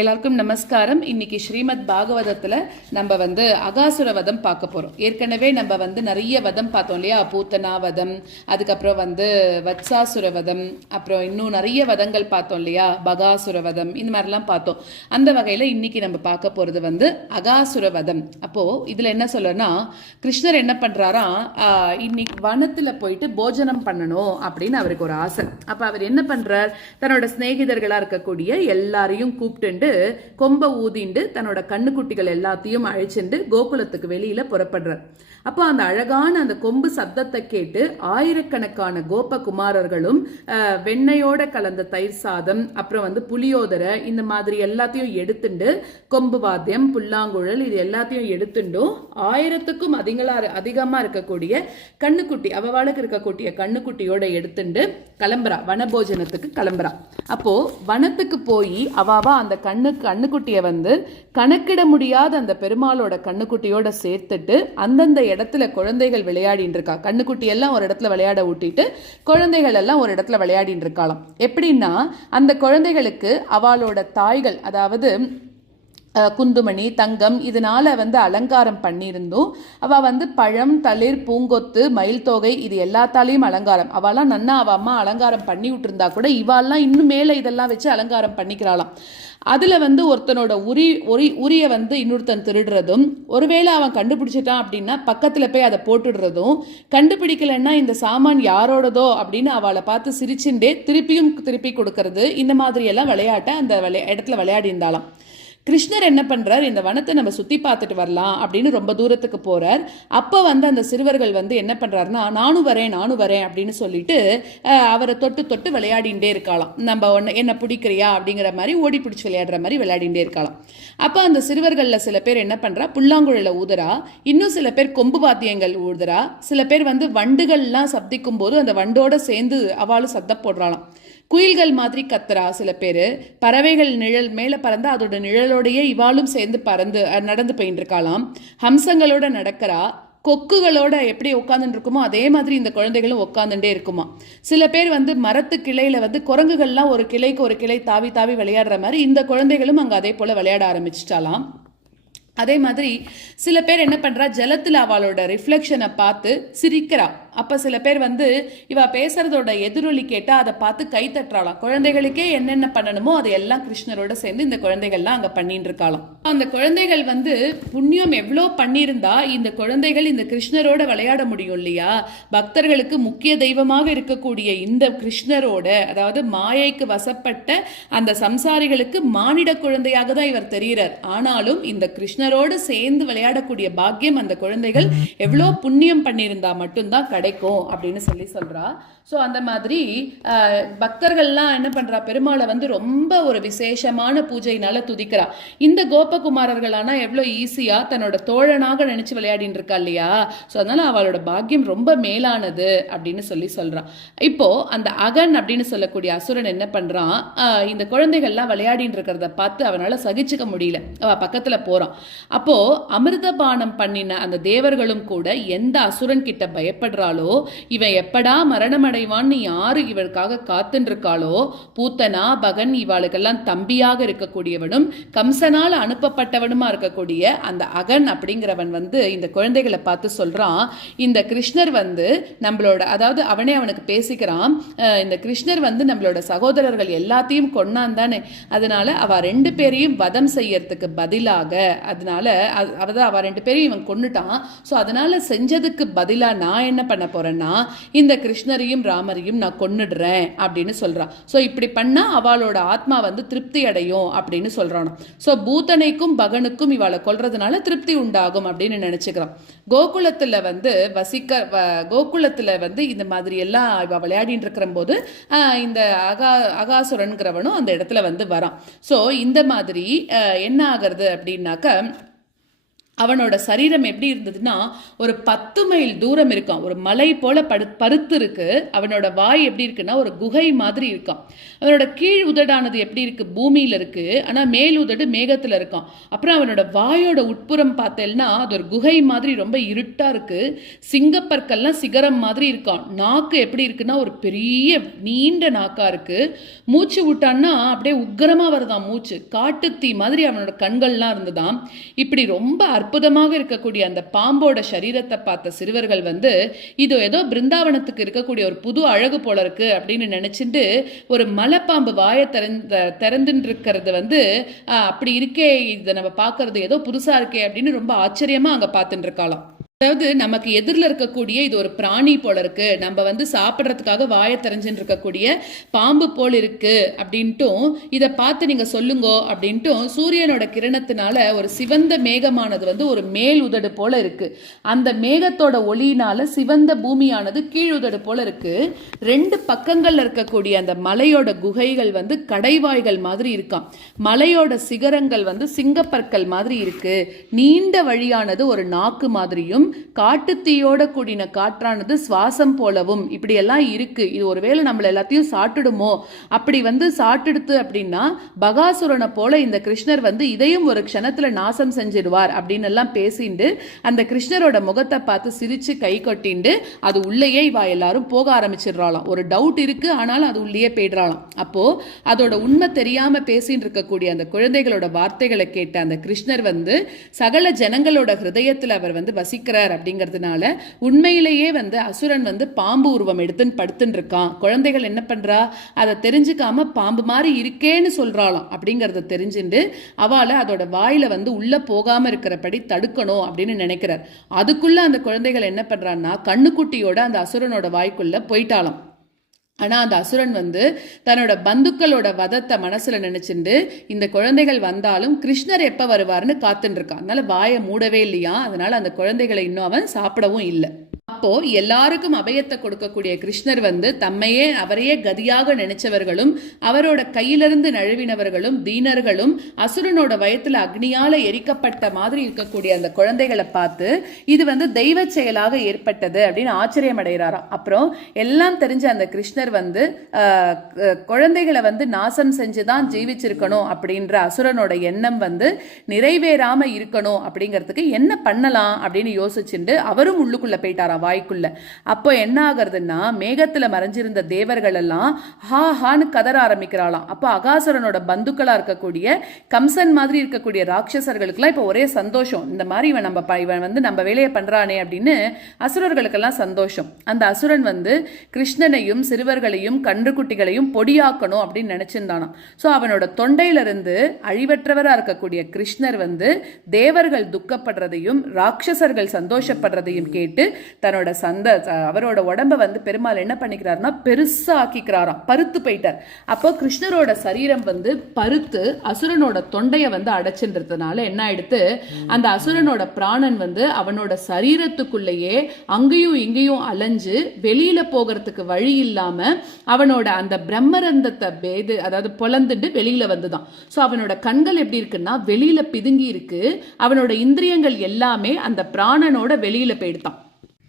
எல்லாருக்கும் நமஸ்காரம். இன்னைக்கு ஸ்ரீமத் பாகவதத்தில் நம்ம அகாசுர வதம் பார்க்க போகிறோம். ஏற்கனவே நம்ம நிறைய வதம் பார்த்தோம் இல்லையா? பூத்தனா வதம், அதுக்கப்புறம் வத்சாசுர வதம், அப்புறம் இன்னும் நிறைய வதங்கள் பார்த்தோம் இல்லையா? பகாசுர வதம், இந்த மாதிரிலாம் பார்த்தோம். அந்த வகையில் இன்னைக்கு நம்ம பார்க்க போகிறது அகாசுர வதம். அப்போது இதில் என்ன சொல்லனா, கிருஷ்ணர் என்ன பண்ணுறாரா, இன்னைக்கு வனத்தில் போயிட்டு போஜனம் பண்ணணும் அப்படின்னு அவருக்கு ஒரு ஆசை. அப்போ அவர் என்ன பண்ணுறார், தன்னோட சிநேகிதர்களாக இருக்கக்கூடிய எல்லாரையும் கூப்பிட்டு கொம்ப ஊதிண்டு தன்னோட கண்ணுக்குட்டிகள் எல்லாத்தையும் அழைச்சிண்டு கோகுலத்துக்கு வெளியில புறப்படுறார். அப்போ அந்த அழகான அந்த கொம்பு சப்தத்தை கேட்டு ஆயிரக்கணக்கான கோபகுமாரர்களும் வெண்ணையோட கலந்த தயிர் சாதம், அப்புறம் புளியோதரை, இந்த மாதிரி எல்லாத்தையும் எடுத்துண்டு கொம்பு வாத்தியம், புல்லாங்குழல், இது எல்லாத்தையும் எடுத்துட்டும் ஆயிரத்துக்கும் அதிகமா இருக்கக்கூடிய கண்ணுக்குட்டி, அவளுக்கு இருக்கக்கூடிய கண்ணுக்குட்டியோட எடுத்துண்டு கிளம்புறா, வனபோஜனத்துக்கு கிளம்புறா. அப்போ வனத்துக்கு போய் அவாவா அந்த கண்ணுக்குட்டியை கணக்கிட முடியாத அந்த பெருமாளோட கண்ணுக்குட்டியோட சேர்த்துட்டு அந்தந்த இடத்துல குழந்தைகள் விளையாடின்னு இருக்கா. கண்ணுக்குட்டி எல்லாம் ஒரு இடத்துல விளையாட ஊட்டிட்டு குழந்தைகள் எல்லாம் ஒரு இடத்துல விளையாடின்னு இருக்காளாம். எப்படின்னா, அந்த குழந்தைகளுக்கு அவளோட தாய்கள், அதாவது குந்துமணி, தங்கம், இதனால அலங்காரம் பண்ணியிருந்தும் அவ பழம், தளிர், பூங்கொத்து, மயில் தொகை, இது எல்லாத்தாலையும் அலங்காரம். அவெல்லாம் நன்னா அவ அம்மா அலங்காரம் பண்ணி விட்டுருந்தா கூட இவாள்லாம் இன்னும் மேலே இதெல்லாம் வச்சு அலங்காரம் பண்ணிக்கிறாளாம். அதில் ஒருத்தனோட உரிய இன்னொருத்தன் திருடுறதும், ஒருவேளை அவன் கண்டுபிடிச்சிட்டான் அப்படின்னா பக்கத்தில் போய் அதை போட்டுடுறதும், கண்டுபிடிக்கலன்னா இந்த சாமான் யாரோடதோ அப்படின்னு அவளை பார்த்து சிரிச்சுட்டே திருப்பி கொடுக்கறது, இந்த மாதிரியெல்லாம் விளையாட்டை அந்த இடத்துல விளையாடி இருந்தாலாம். கிருஷ்ணர் என்ன பண்றார், இந்த வனத்தை நம்ம சுத்தி பார்த்துட்டு வரலாம் அப்படின்னு ரொம்ப தூரத்துக்கு போறார். அப்போ அந்த சிறுவர்கள் என்ன பண்றாருன்னா, நானும் வரேன் அப்படின்னு சொல்லிட்டு அவரை தொட்டு விளையாடிண்டே இருக்கலாம். நம்ம என்ன பிடிக்கிறியா அப்படிங்கிற மாதிரி ஓடி பிடிச்சி விளையாடுற மாதிரி விளையாடிண்டே இருக்கலாம். அப்போ அந்த சிறுவர்கள்ல சில பேர் என்ன பண்றா, புல்லாங்குழல ஊதுறா, இன்னும் சில பேர் கொம்பு வாத்தியங்கள் ஊதுறா, சில பேர் வண்டுகள்லாம் சப்திக்கும் போது அந்த வண்டோட சேர்ந்து அவளும் சத்தம் போடுறாளாம். குயில்கள் மாதிரி கத்துறா சில பேர், பறவைகள் நிழல் மேலே பறந்து அதோட நிழலோடையே இவாளும் சேர்ந்து நடந்து போயிட்டு இருக்காளாம். ஹம்சங்களோட நடக்கிறா, கொக்குகளோட எப்படி உட்காந்துட்டு இருக்குமோ அதே மாதிரி இந்த குழந்தைகளும் உட்காந்துட்டே இருக்குமா. சில பேர் மரத்து கிளையில குரங்குகள்லாம் ஒரு கிளைக்கு ஒரு கிளை தாவி தாவி விளையாடுற மாதிரி இந்த குழந்தைகளும் அங்கே அதே போல விளையாட ஆரம்பிச்சிட்டாலாம். அதே மாதிரி சில பேர் என்ன பண்றா, ஜலத்துல அவளோட ரிஃப்ளெக்ஷனை பார்த்து சிரிக்கிறா. அப்ப சில பேர் இவ பேசுறதோட எதிரொலி கேட்டா அதை பார்த்து கை தட்டுறாளாம். குழந்தைகளுக்கே என்னென்ன பண்ணணுமோ அதை எல்லாம் கிருஷ்ணரோட சேர்ந்து இந்த குழந்தைகள்லாம் அங்க பண்ணிட்டு இருக்காளாம். அந்த குழந்தைகள் புண்ணியம் எவ்வளோ பண்ணியிருந்தா இந்த குழந்தைகள் இந்த கிருஷ்ணரோட விளையாட முடியும் இல்லையா? பக்தர்களுக்கு முக்கிய தெய்வமாக இருக்கக்கூடிய இந்த கிருஷ்ணரோட, அதாவது மாயைக்கு வசப்பட்ட அந்த சம்சாரிகளுக்கு மானிட குழந்தையாக தான் இவர் தெரிகிறார். ஆனாலும் இந்த கிருஷ்ணரோடு சேர்ந்து விளையாடக்கூடிய பாக்கியம் அந்த குழந்தைகள் எவ்வளோ புண்ணியம் பண்ணியிருந்தா மட்டும்தான் கிடைக்கும் அப்படின்னு சொல்றா. ஸோ அந்த மாதிரி பக்தர்கள்லாம் என்ன பண்றா, பெருமாளை ரொம்ப ஒரு விசேஷமான பூஜையினால துதிக்கிறா. இந்த கோபகுமாரர்களானா எவ்வளோ ஈஸியா தன்னோட தோழனாக நினைச்சு விளையாடின்னு இருக்கா இல்லையா? ஸோ அதனால அவளோட பாக்கியம் ரொம்ப மேலானது அப்படின்னு சொல்றா. இப்போ அந்த அகன் அப்படின்னு சொல்லக்கூடிய அசுரன் என்ன பண்றான், இந்த குழந்தைகள்லாம் விளையாடின்னு இருக்கிறத பார்த்து அவனால சகிச்சுக்க முடியல. அவ பக்கத்துல போறான். அப்போ அமிர்தபானம் பண்ணின அந்த தேவர்களும் கூட எந்த அசுரன் கிட்ட பயப்படுறாளோ, இவன் எப்படா மரணம் அடைவான்னு யாரு இவளுக்காக காத்துன்னு இருக்காளோ, பூத்தனா பகன் இவாளுக்கெல்லாம் தம்பியாக இருக்கக்கூடியவனும் கம்சனால் அனுப்பப்பட்டவனுமா இருக்கக்கூடிய அந்த அகன் அப்படிங்கிறவன் இந்த குழந்தைகளை பார்த்து சொல்றான், இந்த கிருஷ்ணர் நம்மளோட, அதாவது அவனே அவனுக்கு பேசிக்கிறான், இந்த கிருஷ்ணர் நம்மளோட சகோதரர்கள் எல்லாத்தையும் கொன்னான் தானே, அதனால அவ ரெண்டு பேரையும் வதம் செய்யறதுக்கு பதிலாக, அதனால அவ ரெண்டு பேரையும் இவன் கொன்னுட்டான். ஸோ அதனால செஞ்சதுக்கு பதிலா நான் என்ன பண்ண போறேன்னா, இந்த கிருஷ்ணரையும் ராமரையும் நான் கொன்னுடுறேன் அப்படின்னு சொல்றான். ஸோ இப்படி பண்ணா அவளோட ஆத்மா திருப்தி அடையும் அப்படின்னு சொல்றான். ஸோ பூத்தனைக்கும் பகனுக்கும் இவளை கொல்றதுனால திருப்தி உண்டாகும் அப்படின்னு நினைச்சுக்கிறான். கோகுலத்துல கோகுலத்துல இந்த மாதிரி எல்லாம் இவ விளையாடிட்டு இருக்கிற போது இந்த அகாசுரன்கிறவனும் அந்த இடத்துல வரான். ஸோ இந்த மாதிரி என்ன ஆகிறது அப்படின்னாக்க, அவனோட சரீரம் எப்படி இருந்ததுன்னா ஒரு 10 மைல் தூரம் இருக்கான், ஒரு மலை போல பருத்து இருக்கு. அவனோட வாய் எப்படி இருக்குன்னா ஒரு குகை மாதிரி இருக்கான். அவனோட கீழ் உதடானது எப்படி இருக்கு, பூமியில இருக்கு, ஆனா மேல் உதடு மேகத்துல இருக்கான். அப்புறம் அவனோட வாயோட உட்புறம் பார்த்தேன்னா அது ஒரு குகை மாதிரி ரொம்ப இருட்டா இருக்கு. சிங்கப்பற்கள்லாம் சிகரம் மாதிரி இருக்கான். நாக்கு எப்படி இருக்குன்னா ஒரு பெரிய நீண்ட நாக்கா இருக்கு. மூச்சு விட்டான்னா அப்படியே உக்கிரமா வருதான் மூச்சு, காட்டுத்தீ மாதிரி அவனோட கண்கள்லாம் இருந்துதான். இப்படி ரொம்ப அற்புதமாக இருக்கக்கூடிய அந்த பாம்போட சரீரத்தை பார்த்த சிறுவர்கள் இது ஏதோ பிருந்தாவனத்துக்கு இருக்கக்கூடிய ஒரு புது அழகு போல இருக்கு அப்படின்னு நினைச்சிட்டு ஒரு மலைப்பாம்பு வாயை திறந்துட்டு இருக்கிறது அப்படி இருக்கே, இதை நம்ம பார்க்கறது ஏதோ புதுசா இருக்கே அப்படின்னு ரொம்ப ஆச்சரியமா அங்க பார்த்துட்டு இருக்காளாம். அதாவது நமக்கு எதிரில் இருக்கக்கூடிய இது ஒரு பிராணி போல இருக்கு, நம்ம சாப்பிட்றதுக்காக வாயை தெரிஞ்சுட்டு இருக்கக்கூடிய பாம்பு போல் இருக்கு அப்படின்ட்டும் இதை பார்த்து நீங்க சொல்லுங்கோ அப்படின்ட்டும் சூரியனோட கிரணத்தினால ஒரு சிவந்த மேகமானது ஒரு மேல் உதடு போல இருக்கு. அந்த மேகத்தோட ஒளியினால சிவந்த பூமியானது கீழ் உதடு போல இருக்கு. 2 பக்கங்கள்ல இருக்கக்கூடிய அந்த மலையோட குகைகள் கடைவாய்கள் மாதிரி இருக்காம். மலையோட சிகரங்கள் சிங்கப்பற்கள் மாதிரி இருக்கு. நீண்ட வழியானது ஒரு நாக்கு மாதிரியும் காட்டுத்தீயோட கூடின காற்றானது சுவாசம் போலவும் இப்படியெல்லாம் இருக்கு. இது ஒருவேளை நம்மள எல்லாத்தையும் சாப்பிடுமோ, அப்படி சாப்பிடுது அப்படின்னா பகாசுரனை போல இந்த கிருஷ்ணர் இதையும் ஒரு க்ஷணத்துல நாசம் செஞ்சிடுவார் அப்படின்னு எல்லாம் பேசிண்டு அந்த கிருஷ்ணரோட முகத்தை பார்த்து சிரிச்சு கை கொட்டிண்டு அது உள்ளேயே இவா எல்லாரும் போக ஆரம்பிச்சிடுறாளாம். ஒரு டவுட் இருக்கு, ஆனாலும் அது உள்ளேயே போயிடுறாளாம். அப்போ அதோட உண்மை தெரியாம பேசிட்டு இருக்கக்கூடிய அந்த குழந்தைகளோட வார்த்தைகளை கேட்ட அந்த கிருஷ்ணர் சகல ஜனங்களோட ஹிருதயத்தில் அவர் வசிக்கிறார் அப்படிங்கிறதுனால உண்மையிலேயே அசுரன் பாம்பு உருவம் எடுத்துன்னு படுத்துன்னு இருக்கான். குழந்தைகள் என்ன பண்றா, அதை தெரிஞ்சுக்காம பாம்பு மாதிரி இருக்கேன்னு சொல்றாளாம். அப்படிங்கறத தெரிஞ்சுட்டு அவளை அதோட வாயில உள்ள போகாம இருக்கிறபடி தடுக்கணும் அப்படின்னு நினைக்கிறார். அதுக்குள்ள அந்த குழந்தைகள் என்ன பண்றான்னா கண்ணுக்குட்டியோட அந்த அசுரனோட வாய்க்குள்ள போயிட்டாலாம். ஆனா அந்த அசுரன் தன்னோட பந்துக்களோட வதத்தை மனசுல நினைச்சுட்டு இந்த குழந்தைகள் வந்தாலும் கிருஷ்ணர் எப்ப வருவார்னு காத்துட்டு இருக்கான். அதனால வாயை மூடவே இல்லையா. அதனால அந்த குழந்தைகளை இன்னும் அவன் சாப்பிடவும் இல்லை. அப்போ எல்லாருக்கும் அபயத்தை கொடுக்கக்கூடிய கிருஷ்ணர் தம்மையே அவரையே கதியாக நினைச்சவர்களும் அவரோட கையிலிருந்து நழுவினவர்களும் தீனர்களும் அசுரனோட வயத்துல அக்னியால எரிக்கப்பட்ட மாதிரி இருக்கக்கூடிய அந்த குழந்தைகளை பார்த்து இது தெய்வ செயலாக ஏற்பட்டது அப்படின்னு ஆச்சரியம் அடைகிறாராம். அப்புறம் எல்லாம் தெரிஞ்ச அந்த கிருஷ்ணர் குழந்தைகளை நாசம் செஞ்சுதான் ஜீவிச்சிருக்கணும் அப்படின்ற அசுரனோட எண்ணம் நிறைவேறாம இருக்கணும் அப்படிங்கிறதுக்கு என்ன பண்ணலாம் அப்படின்னு யோசிச்சுட்டு அவரும் உள்ளுக்குள்ள போயிட்டாராம் வாய்க்குள்ள. அப்போ என்ன ஆகுறதுன்னா மேகத்துல மறைஞ்சிருந்த தேவர்கள் எல்லாம் ஹா ஹான்னு கதற ஆரம்பிக்கிறாளாம். அப்போ அகாசுரனோட பந்துக்களா இருக்கக்கூடிய கம்சன் மாதிரி இருக்கக்கூடிய ராட்சசர்களுக்கெல்லாம் இப்போ ஒரே சந்தோஷம். இந்த மாதிரி இவன் நம்ம வேலையை பண்றானே அப்படின்னு அசுரர்களுக்கெல்லாம் சந்தோஷம். அந்த அசுரன் கிருஷ்ணனையும் சிறுவர்களையும் கன்றுக்குட்டிகளையும் பொடியாக்கணும் அப்படின்னு நினைச்சிருந்தானாம். ஸோ அவனோட தொண்டையிலிருந்து அழிவற்றவரா இருக்கக்கூடிய கிருஷ்ணர் தேவர்கள் துக்கப்படுறதையும் ராட்சசர்கள் சந்தோஷப்படுறதையும் கேட்டு தன்னோட அவரோட உடம்ப பெருமாள் என்ன பண்ணிக்கிறாருன்னா பெருசா ஆக்கிக்கிறாராம், பருத்து போயிட்டார். அப்போ கிருஷ்ணரோட சரீரம் பருத்து அசுரனோட தொண்டைய அடைச்சுன்றதுனால என்ன ஆயிடுத்து, அந்த அசுரனோட பிராணன் அவனோட சரீரத்துக்குள்ளேயே அங்கேயும் இங்கேயும் அலைஞ்சு வெளியில போகிறதுக்கு வழி இல்லாம அவனோட அந்த பிரம்மரந்தத்தை அதாவது பொலந்துட்டு வெளியில வந்துதான். ஸோ அவனோட கண்கள் எப்படி இருக்குன்னா வெளியில பிதுங்கி இருக்கு. அவனோட இந்திரியங்கள் எல்லாமே அந்த பிராணனோட வெளியில போயிடுதான்.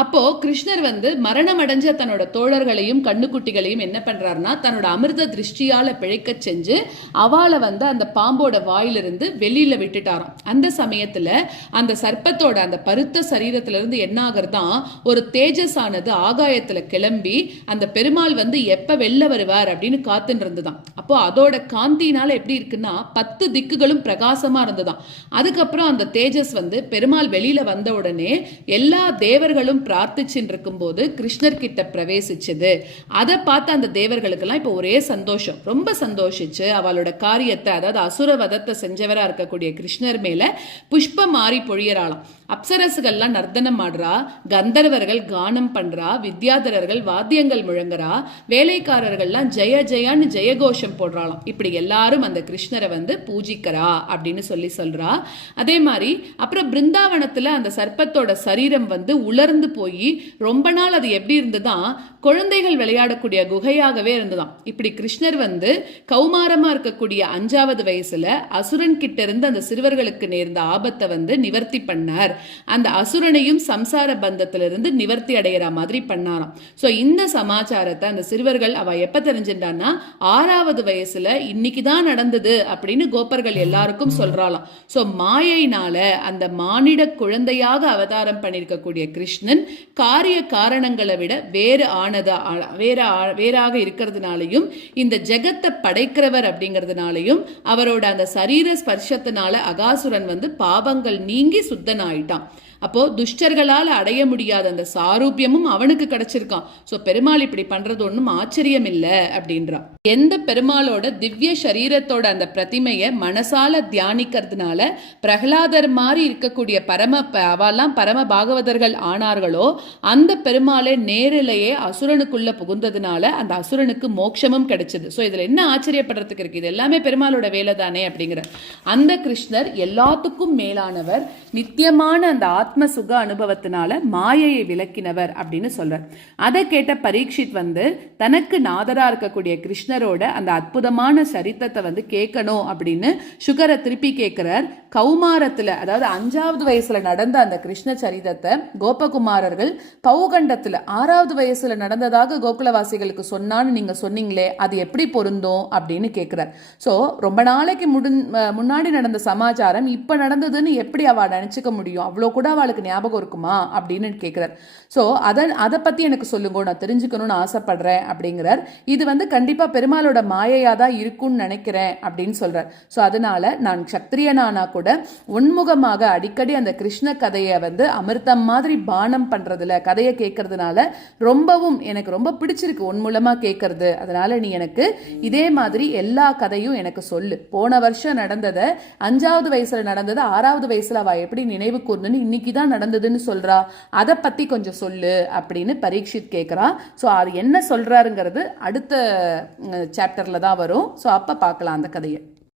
அப்போ கிருஷ்ணர் மரணம் அடைஞ்ச தன்னோட தோழர்களையும் கண்ணுக்குட்டிகளையும் என்ன பண்றாருன்னா தன்னோட அமிர்த திருஷ்டியால பிழைக்க செஞ்சு அவளை அந்த பாம்போட வாயிலிருந்து வெளியில விட்டுட்டாராம். அந்த சமயத்துல அந்த சர்ப்பத்தோட அந்த பருத்த சரீரத்துல இருந்து என்ன ஆகுறதான் ஒரு தேஜஸ் ஆனது ஆகாயத்துல கிளம்பி அந்த பெருமாள் எப்ப வெளில வருவார் அப்படின்னு காத்துன்னு இருந்துதான். அப்போ அதோட காந்தினால எப்படி இருக்குன்னா 10 திக்குகளும் பிரகாசமா இருந்ததாம். அதுக்கப்புறம் அந்த தேஜஸ் பெருமாள் வெளியில வந்த உடனே எல்லா தேவர்களும் பிரார்த்திச்சுட்டு இருக்கும் போது கிருஷ்ணர் கிட்ட பிரவேசிச்சது. அதை பார்த்து அந்த தேவர்களுக்கெல்லாம் இப்போ ஒரே சந்தோஷம், ரொம்ப சந்தோஷிச்சு அவளோட காரியத்தை, அதாவது அசுரவதத்தை செஞ்சவரா இருக்கக்கூடிய கிருஷ்ணர் மேல புஷ்பம் மாறி பொழியறாளாம். அப்சரசுகள்லாம் நர்த்தனம் ஆடுறா, கந்தர்வர்கள் கானம் பண்றா, வித்யாதரர்கள் வாத்தியங்கள் முழங்குறா, வேலைக்காரர்கள்லாம் ஜெய ஜெயான்னு ஜெயகோஷம் போடுறாளாம். இப்படி எல்லாரும் அந்த கிருஷ்ணரை பூஜிக்கிறா அப்படின்னு சொல்றா. அதே மாதிரி அப்புறம் பிருந்தாவனத்துல அந்த சர்ப்பத்தோட சரீரம் உலர்ந்து அடர்ந்து போய் ரொம்ப நாள் அது எப்படி இருந்ததுதான், குழந்தைகள் விளையாடக்கூடிய குகையாகவே இருந்ததாம். இப்படி கிருஷ்ணர் வந்து கௌமாரமா இருக்கக்கூடிய 5வது வயசுல அசுரன் கிட்ட இருந்து அந்த சிறுவர்களுக்கு நேர்ந்த ஆபத்தை வந்து நிவர்த்தி பண்ணார். அந்த அசுரனையும் சம்சார பந்தத்திலிருந்து நிவர்த்தி அடைகிற மாதிரி பண்ணாராம். ஸோ இந்த சமாச்சாரத்தை அந்த சிறுவர்கள் அவ எப்ப தெரிஞ்சுட்டான்னா 6வது வயசுல இன்னைக்கு தான் நடந்தது அப்படின்னு கோப்பர்கள் எல்லாருக்கும் சொல்றாளாம். ஸோ மாயையினால அந்த மானிட குழந்தையாக அவதாரம் பண்ணியிருக்கக்கூடிய கிருஷ்ணன் காரிய காரணங்களை விட வேறாக இருக்கிறதுனாலையும் இந்த ஜெகத்தை படைக்கிறவர் அப்படிங்கிறதுனாலையும் அவரோட அந்த சரீர ஸ்பர்ஷத்தினால அகாசுரன் வந்து பாவங்கள் நீங்கி சுத்தனாயிட்டான். அப்போ துஷ்டர்களால் அடைய முடியாத அந்த சாரூபியமும் அவனுக்கு கிடைச்சிருக்கான். ஸோ பெருமாள் இப்படி பண்றது ஒன்றும் ஆச்சரியம் இல்லை அப்படின்றான். எந்த பெருமாளோட திவ்ய சரீரத்தோட அந்த பிரதிமையை மனசால தியானிக்கிறதுனால பிரகலாதர் மாதிரி இருக்கக்கூடிய அவெல்லாம் பரம பாகவதர்கள் ஆனார்களோ அந்த பெருமாளை நேரிலேயே அசுரனுக்குள்ள புகுந்ததுனால அந்த அசுரனுக்கு மோட்சமும் கிடைச்சது. ஸோ இதுல என்ன ஆச்சரியப்படுறதுக்கு இருக்கு? இது எல்லாமே பெருமாளோட வேலை தானே அப்படிங்கிற அந்த கிருஷ்ணர் எல்லாத்துக்கும் மேலானவர், நித்தியமான அந்த ஆத்ம சுக அனுபவத்தினால மாயையை விளக்கினவர் அப்படின்னு சொல்றார். அதை கேட்ட பரீட்சித் வந்து தனக்கு நாதரா இருக்கக்கூடிய கிருஷ்ணரோட அந்த அற்புதமான சரித்திரத்தை வந்து கேட்கணும் அப்படின்னு சுகரை திருப்பி கேட்கிறார். கௌமாரத்துல, அதாவது 5வது வயசுல நடந்த அந்த கிருஷ்ண சரிதத்தை கோபகுமாரர்கள் பௌகண்டத்துல 6வது வயசுல நடந்ததாக கோகுலவாசிகளுக்கு சொன்னான்னு நீங்க சொன்னீங்களே, அது எப்படி பொருந்தும் அப்படின்னு கேட்கிறார். ஸோ ரொம்ப நாளைக்கு முன்னாடி நடந்த சமாச்சாரம் இப்ப நடந்ததுன்னு எப்படி அவ நினைச்சுக்க முடியும்? அவ்வளோ கூட அவளுக்கு ஞாபகம் இருக்குமா அப்படின்னு கேட்கிறார். ஸோ அதை பத்தி எனக்கு சொல்லுங்க, நான் தெரிஞ்சுக்கணும்னு ஆசைப்படுறேன் அப்படிங்கிறார். இது வந்து கண்டிப்பா பெருமாளோட மாயையா தான் இருக்கும்னு நினைக்கிறேன் அப்படின்னு சொல்றார். ஸோ அதனால நான் சத்திரியனானா கூட உன்முகமாக அடிக்கடி அந்த கிருஷ்ண கதையை வந்து அமிர்தம் மாதிரி பானம் பண்றதுல கதையை கேட்கறதுனால ரொம்பவும் எனக்கு ரொம்ப பிடிச்சிருக்கு உன் மூலமா கேட்கறது. அதனால நீ எனக்கு இதே மாதிரி எல்லா கதையும் எனக்கு சொல்லு. போன வருஷம் நடந்ததை 5வது வயசுல நடந்ததை 6வது வயசுல அவ எப்படி நினைவு கூர்ந்துன்னு இன்னைக்கு தான் நடந்ததுன்னு சொல்றா, அதை பத்தி கொஞ்சம் சொல்லு அப்படின்னு பரீட்சித் கேட்கிறா. ஸோ அது என்ன சொல்றாருங்கிறது அடுத்த சாப்டர்ல தான் வரும். ஸோ அப்ப பார்க்கலாம் அந்த கதையை.